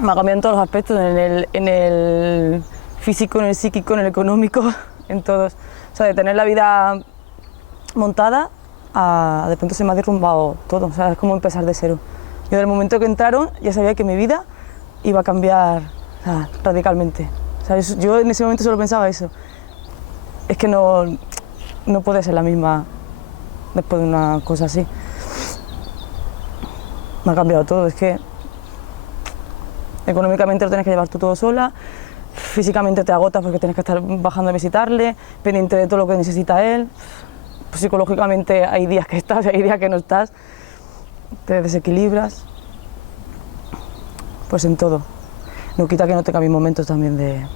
Me ha cambiado en todos los aspectos, en el físico, en el psíquico, en el económico, en todos. O sea, de tener la vida montada a de pronto se me ha derrumbado todo, o sea, es como empezar de cero. Yo desde el momento que entraron ya sabía que mi vida iba a cambiar, o sea, radicalmente. O sea, yo en ese momento solo pensaba eso. Es que no puede ser la misma después de una cosa así. Me ha cambiado todo, es que económicamente lo tienes que llevar tú todo sola, físicamente te agotas porque tienes que estar bajando a visitarle, pendiente de todo lo que necesita él. Pues psicológicamente hay días que estás, hay días que no estás, te desequilibras, pues en todo. No quita que no tenga mis momentos también de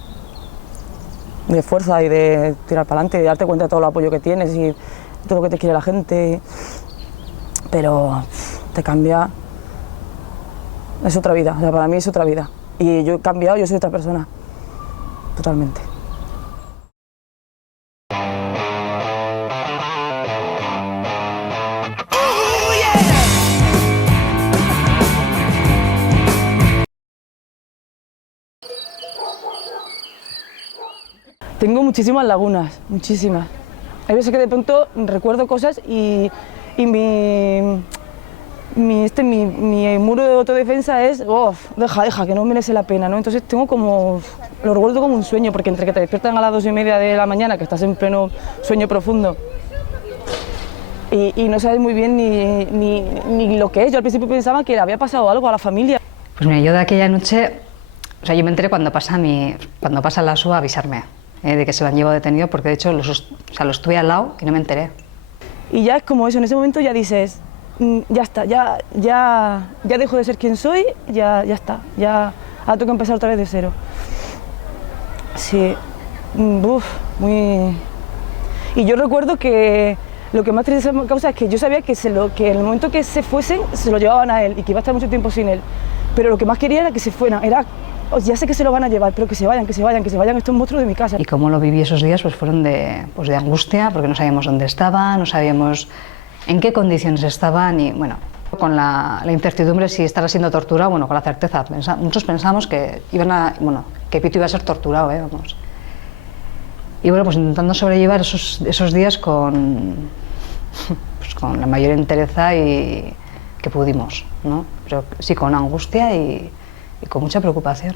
fuerza y de tirar para adelante y de darte cuenta de todo el apoyo que tienes y todo lo que te quiere la gente, pero te cambia, es otra vida, o sea, para mí es otra vida. Y yo he cambiado, yo soy otra persona, totalmente. Tengo muchísimas lagunas, muchísimas. Hay veces que de pronto recuerdo cosas y mi muro de autodefensa es, deja, que no merece la pena, ¿no? Entonces tengo como, lo recuerdo como un sueño, porque entre que te despiertan a las 2:30 de la mañana, que estás en pleno sueño profundo, y no sabes muy bien ni lo que es. Yo al principio pensaba que le había pasado algo a la familia. Pues mira, yo de aquella noche, o sea, yo me enteré cuando pasa la SUA a avisarme de que se lo han llevado detenido, porque de hecho lo estuve al lado y no me enteré. Y ya es como eso, en ese momento ya dices, ya está, ya dejo de ser quien soy, ya está, ya ahora tengo que empezar otra vez de cero. Sí, muy... Y yo recuerdo que lo que más tristeza me causa es que yo sabía que en el momento que se fuesen, se lo llevaban a él y que iba a estar mucho tiempo sin él. Pero lo que más quería era que se fueran, ya sé que se lo van a llevar, pero que se vayan estos monstruos de mi casa. Y cómo lo viví esos días, pues fueron de angustia, porque no sabíamos dónde estaba, no sabíamos en qué condiciones estaban y, bueno, con la incertidumbre si estaba siendo torturado, bueno, con la certeza. Muchos pensamos que que Pitu iba a ser torturado, vamos. Y bueno, pues intentando sobrellevar esos días con la mayor entereza que pudimos, ¿no? Pero sí, con angustia y con mucha preocupación.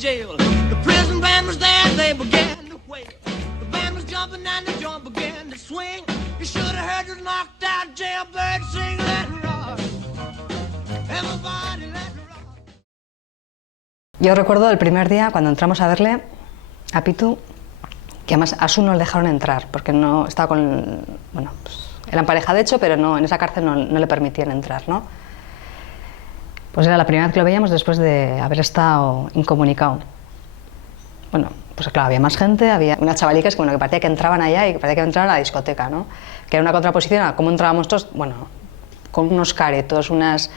Jail. The prison band was there, they began to wail. The band was jumping and the joint began to swing. You should have heard the knocked out jailbird sing, let it rock. Everybody let it rock. Yo recuerdo el primer día cuando entramos a verle a Pitu, que además a Su no le dejaron entrar porque no estaba con, bueno, pues eran pareja de hecho, pero no, en esa cárcel no le permitían entrar, ¿no? Pues era la primera vez que lo veíamos después de haber estado incomunicado. Bueno, pues claro, había más gente, había unas chavalicas que parecía que entraban allá y que parecía que entraban a la discoteca, ¿no? Que era una contraposición a cómo entrábamos todos, bueno, con unos caretos, unas...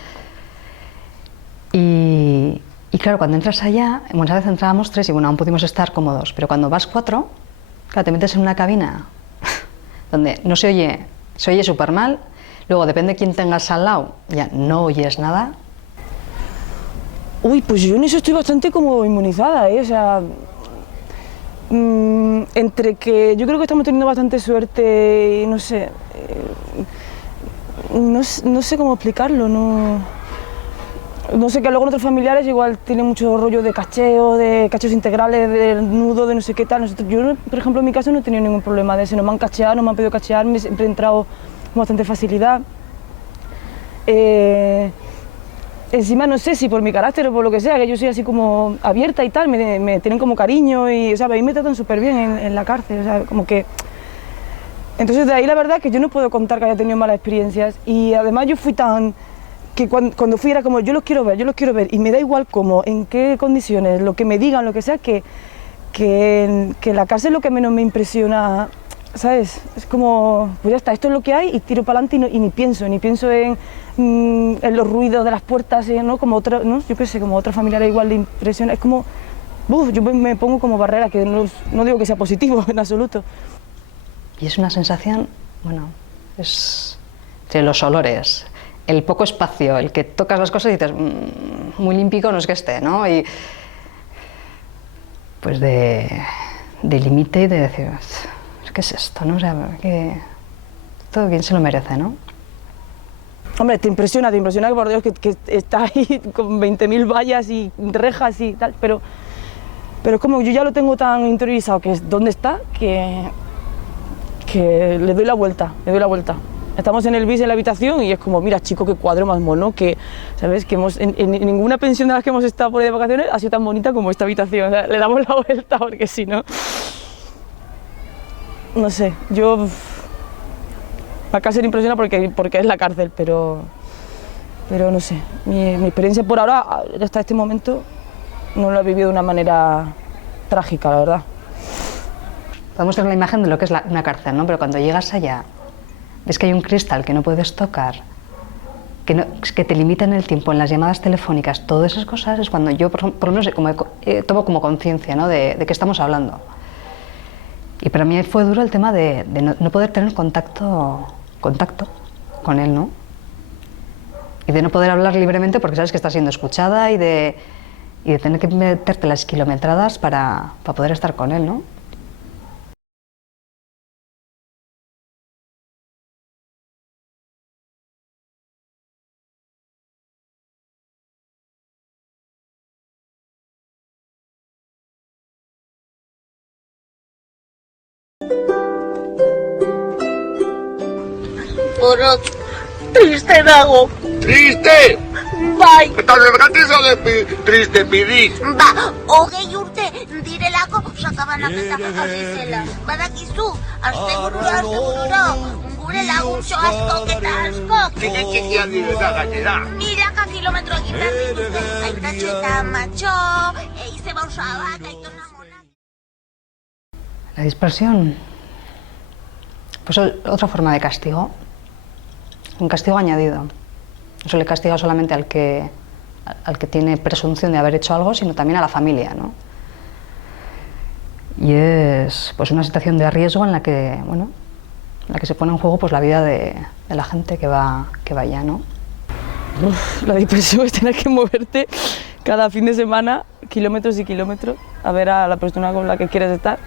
Y claro, cuando entras allá, muchas veces entrábamos 3 y bueno, aún pudimos estar cómodos, pero cuando vas 4, claro, te metes en una cabina donde no se oye súper mal, luego depende de quién tengas al lado, ya no oyes nada. Uy, pues yo en eso estoy bastante como inmunizada, ¿eh? O sea, entre que yo creo que estamos teniendo bastante suerte y no sé, no sé cómo explicarlo, no sé, que luego otros familiares igual tienen mucho rollo de cacheo, de cacheos integrales, de nudo, de no sé qué tal. Yo, por ejemplo, en mi caso no he tenido ningún problema de eso, no me han cacheado, no me han pedido cachear, siempre he entrado con bastante facilidad. Encima no sé si por mi carácter o por lo que sea, que yo soy así como abierta y tal, me tienen como cariño y, o sea, a mí me tratan súper bien en la cárcel, o sea, como que Entonces de ahí la verdad que yo no puedo contar que haya tenido malas experiencias y además yo fui tan... que cuando fui era como yo los quiero ver y me da igual cómo, en qué condiciones, lo que me digan, lo que sea, que la cárcel es lo que menos me impresiona, ¿sabes? Es como, pues ya está, esto es lo que hay y tiro para adelante y ni pienso en los ruidos de las puertas, ¿no? Como otra, ¿no? Yo qué sé, como otra familiar igual de impresiona, es como, yo me pongo como barrera, que no digo que sea positivo en absoluto. Y es una sensación, bueno, es de los olores, el poco espacio, el que tocas las cosas y dices, muy límpico no es que esté, ¿no? Y pues de límite y de decir, ¿qué es esto, no? O sea, que todo quien se lo merece, ¿no? Hombre, te impresiona que por Dios que está ahí con 20.000 vallas y rejas y tal, pero como yo ya lo tengo tan interiorizado que es dónde está, que le doy la vuelta. Estamos en el bis en la habitación y es como, mira chico, qué cuadro más mono, que, ¿sabes? Que en ninguna pensión de las que hemos estado por ahí de vacaciones ha sido tan bonita como esta habitación, o sea, le damos la vuelta porque si no... No sé, la cárcel impresiona porque es la cárcel, pero no sé, mi experiencia por ahora, hasta este momento, no lo he vivido de una manera trágica, la verdad. Podemos tener la imagen de lo que es una cárcel, ¿no? Pero cuando llegas allá, ves que hay un cristal que no puedes tocar, que te limita en el tiempo, en las llamadas telefónicas, todas esas cosas es cuando yo, por lo menos, tomo como conciencia, ¿no? de qué estamos hablando. Y para mí fue duro el tema de no poder tener contacto con él, ¿no? Y de no poder hablar libremente porque sabes que estás siendo escuchada y de tener que meterte las kilometradas para poder estar con él, ¿no? Triste dago. Triste! Bai, Eta zergatik zaude triste pidiz? ba, 20 urte direlako sakabanaketa hasi zela. Badakizu, asteburura, gure laguntxo askok eta askok. Txiki txikian direta gainera. Milaka kilometro egiten dituzte, aitatxo eta amatxo, izeba osabak, aitona monak. La dispersión, pues otra forma de castigo, un castigo añadido. No se le castiga solamente al que tiene presunción de haber hecho algo, sino también a la familia, ¿no? Y es pues una situación de riesgo en la que, bueno, en la que se pone en juego pues la vida de la gente que va allá, ¿no? La dispersión es tener que moverte cada fin de semana, kilómetros y kilómetros, a ver a la persona con la que quieres estar.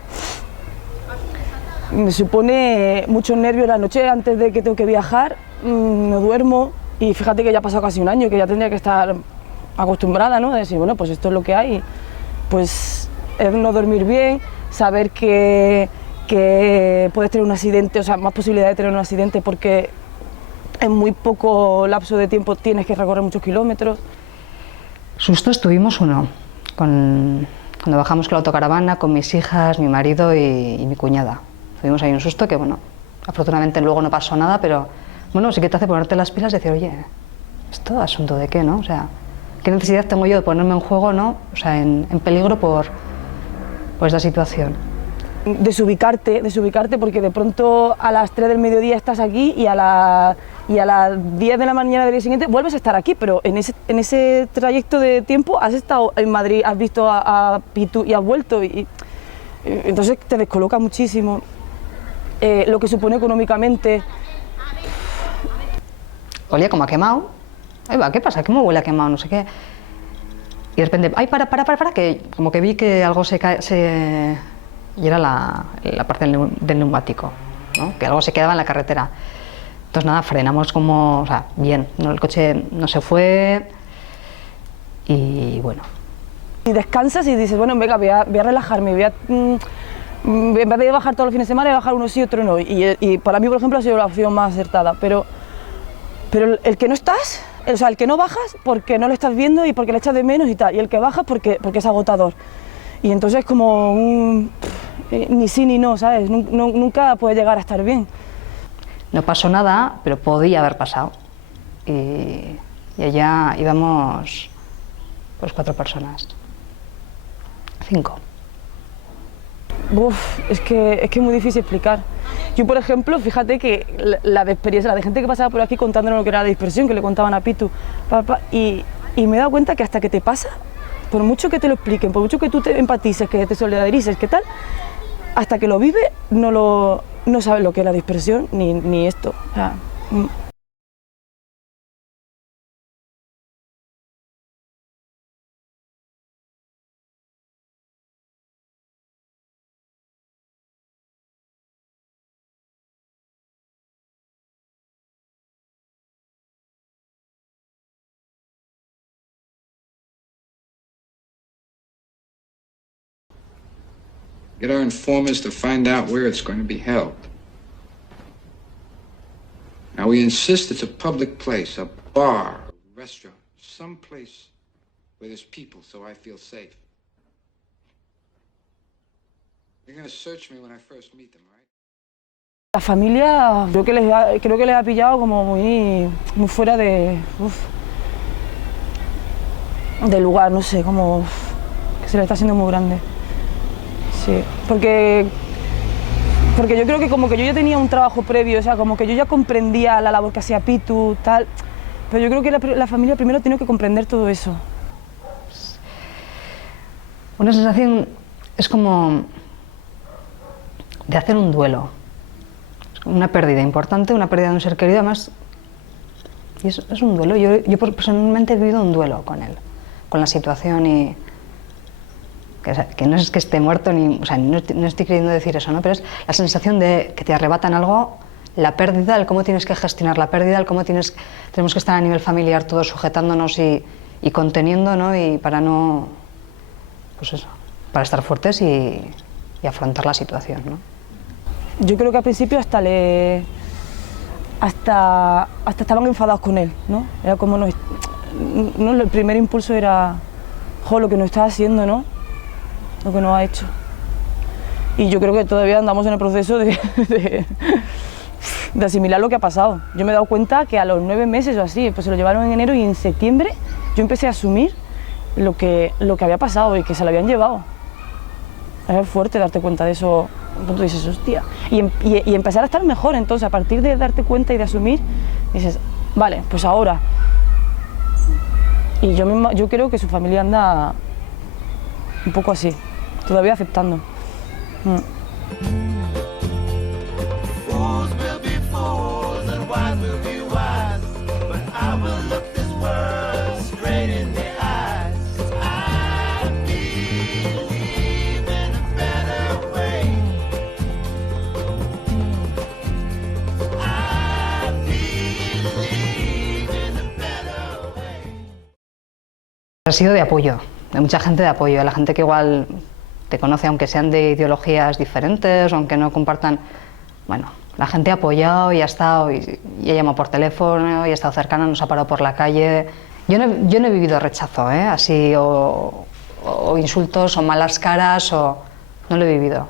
Me supone mucho nervio la noche antes de que tengo que viajar, no duermo y fíjate que ya ha pasado casi un año, que ya tendría que estar acostumbrada, ¿no? De decir, bueno, pues esto es lo que hay, pues es no dormir bien, saber que puedes tener un accidente, o sea, más posibilidad de tener un accidente porque en muy poco lapso de tiempo tienes que recorrer muchos kilómetros. Sustos tuvimos uno, cuando bajamos con la autocaravana con mis hijas, mi marido y mi cuñada. Tuvimos ahí un susto que, bueno, afortunadamente luego no pasó nada, pero bueno, sí que te hace ponerte las pilas y decir, oye, ¿esto asunto de qué, no? O sea, ¿qué necesidad tengo yo de ponerme en juego, no? O sea, en peligro por esta situación. Desubicarte porque de pronto a las 3 del mediodía estás aquí y a las 10 de la mañana del día siguiente vuelves a estar aquí, pero en ese trayecto de tiempo has estado en Madrid, has visto a Pitu y has vuelto y entonces te descoloca muchísimo. Lo que supone económicamente. Olía como a quemado. Ay, va, ¿qué pasa? ¿Cómo huele a quemado? No sé qué. Y de repente, ay, para, que como que vi que algo se cae, y era la parte del neumático, ¿no? Que algo se quedaba en la carretera. Entonces nada, frenamos como, o sea, bien, ¿no? El coche no se fue y bueno. Y descansas y dices, bueno, venga, voy a relajarme, en vez de bajar todos los fines de semana, voy a bajar uno sí, otro no. Y para mí, por ejemplo, ha sido la opción más acertada, pero el que no estás, o sea, el que no bajas porque no lo estás viendo y porque le echas de menos y tal, y el que baja porque es agotador. Y entonces como ni sí ni no, ¿sabes? Nunca puedes llegar a estar bien. No pasó nada, pero podía haber pasado. Y allá íbamos pues 4 personas. 5. Uf, es que es muy difícil explicar. Yo, por ejemplo, fíjate que la de experiencia, la de gente que pasaba por aquí contándonos lo que era la dispersión, que le contaban a Pitu, y me he dado cuenta que hasta que te pasa, por mucho que te lo expliquen, por mucho que tú te empatices, que te solidarices, que tal, hasta que lo vives no sabes lo que es la dispersión ni esto. O sea, Get our informers to find out where it's going to be held. Now, we insist it's a public place, a bar, a restaurant, some place where there's people, so I feel safe. You're going to search me when I first meet them, right? la familia creo que les ha pillado como muy fuera de lugar, no sé, como que se le está haciendo muy grande. Sí, porque yo creo que como que yo ya tenía un trabajo previo, o sea, como que yo ya comprendía la labor que hacía Pitu, tal, pero yo creo que la familia primero tiene que comprender todo eso. Una sensación es como de hacer un duelo, una pérdida importante, una pérdida de un ser querido, además, y es un duelo. Yo personalmente he vivido un duelo con él, con la situación y que no es que esté muerto, o sea, no estoy queriendo decir eso, ¿no? Pero es la sensación de que te arrebatan algo, la pérdida, el cómo tienes que gestionar la pérdida, el cómo tenemos que estar a nivel familiar todos sujetándonos y conteniendo, ¿no? Y para no, pues eso, para estar fuertes y afrontar la situación, ¿no? Yo creo que al principio hasta estaban enfadados con él, ¿no? Era como no, el primer impulso era, jo, lo que nos está haciendo, ¿no? Lo que nos ha hecho. Y yo creo que todavía andamos en el proceso de asimilar lo que ha pasado. Yo me he dado cuenta que a los 9 meses o así, pues se lo llevaron en enero y en septiembre yo empecé a asumir lo que había pasado y que se lo habían llevado. Es fuerte darte cuenta de eso, cuando dices, hostia. Y empezar a estar mejor, entonces, a partir de darte cuenta y de asumir, dices, vale, pues ahora. Y yo creo que su familia anda un poco así, todavía aceptando. Fools will be fools and wise will be wise, but I will look this world straight in the eyes. 'Cause I believe in a better way. I believe in a better way. Ha sido de apoyo, de mucha gente de apoyo, a la gente que igual te conoce, aunque sean de ideologías diferentes, o aunque no compartan, bueno, la gente ha apoyado y ha estado, y ha llamado por teléfono, y ha estado cercana, nos ha parado por la calle. Yo no he vivido rechazo, así, o insultos, o malas caras, no lo he vivido.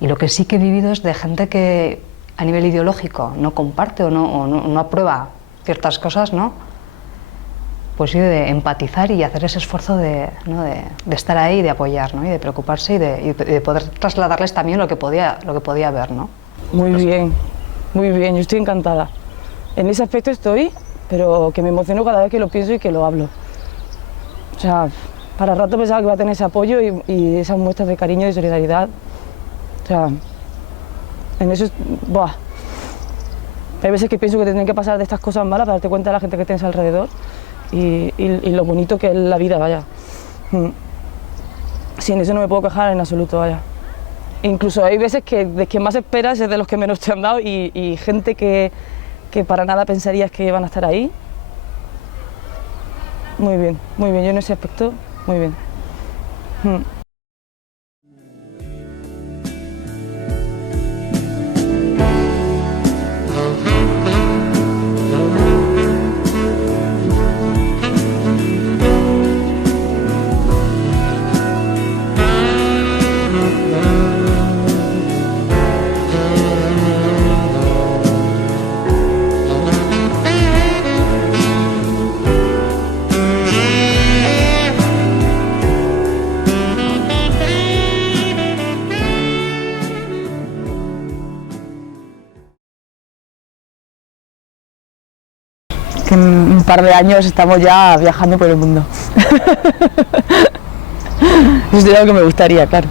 Y lo que sí que he vivido es de gente que a nivel ideológico no comparte o no aprueba ciertas cosas, ¿no? Pues sí, de empatizar y hacer ese esfuerzo de estar ahí, de apoyar, ¿no? Y de preocuparse y de poder trasladarles también lo que podía ver, ¿no? Muy bien, yo estoy encantada. En ese aspecto estoy, pero que me emociono cada vez que lo pienso y que lo hablo. O sea, para rato pensaba que iba a tener ese apoyo y esas muestras de cariño y de solidaridad. O sea, en eso, ¡buah! Hay veces que pienso que te tienen que pasar de estas cosas malas para darte cuenta de la gente que tienes alrededor y lo bonito que es la vida, vaya. Sí, en eso no me puedo quejar en absoluto, vaya. Incluso hay veces que de quien más esperas es de los que menos te han dado y gente que para nada pensarías que van a estar ahí. Muy bien, yo en ese aspecto, muy bien. que en un par de años estamos ya viajando por el mundo. Eso es algo que me gustaría, claro.